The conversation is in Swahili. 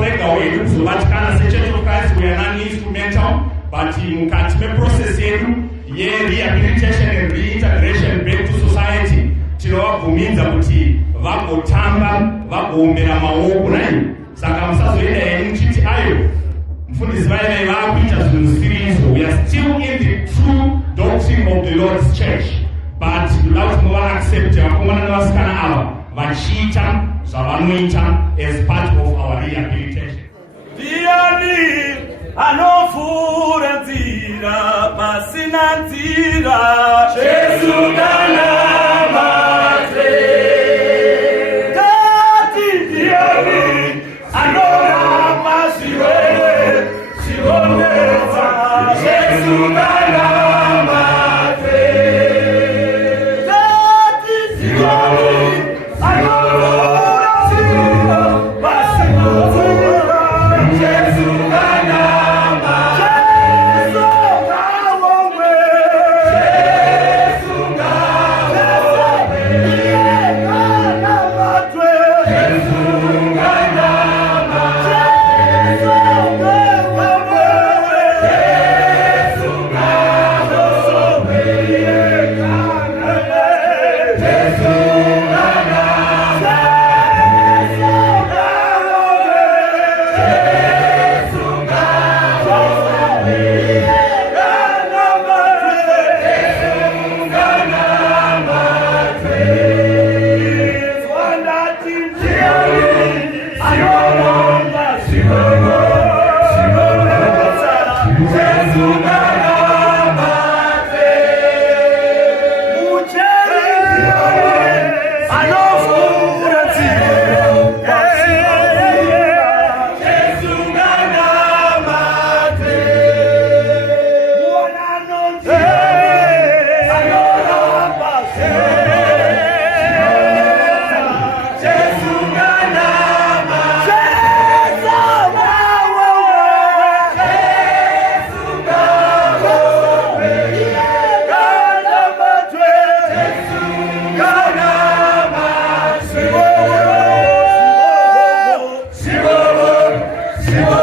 kuzoregawo edu kuzobatikana seChurch of Christ we are non-instrumental, but mukati meprocess yedu ye-rehabilitation and reintegration back to society tinovabvumidza kuti vagotamba vagoomera maoko nai. Saka musazoenda henyu muchiti ayo mufundisi vainai vaakuita zvinhu zvisiriizvo. We are still in the true doctrine of the Lord's Church, but toda kuti muvaaccepte vakomana navasikana ava vachiita zvavanoita as part of our rehabilitation. Ndiani anofura nzira pasina nzira, Jesu kanamate. Kati ndiani anorama zvirwere zvionesa, Jesu kanamate. Kati ndiani anorama nzira pasina nzira, Jesu kanamate. Jesu ngawomwe, Jesu ngawomwe, kanamatwe, Jesu kanamate. Jesu ngawomwe, Jesu ngawomwe, kanamate, Jesu kanamate. Shiva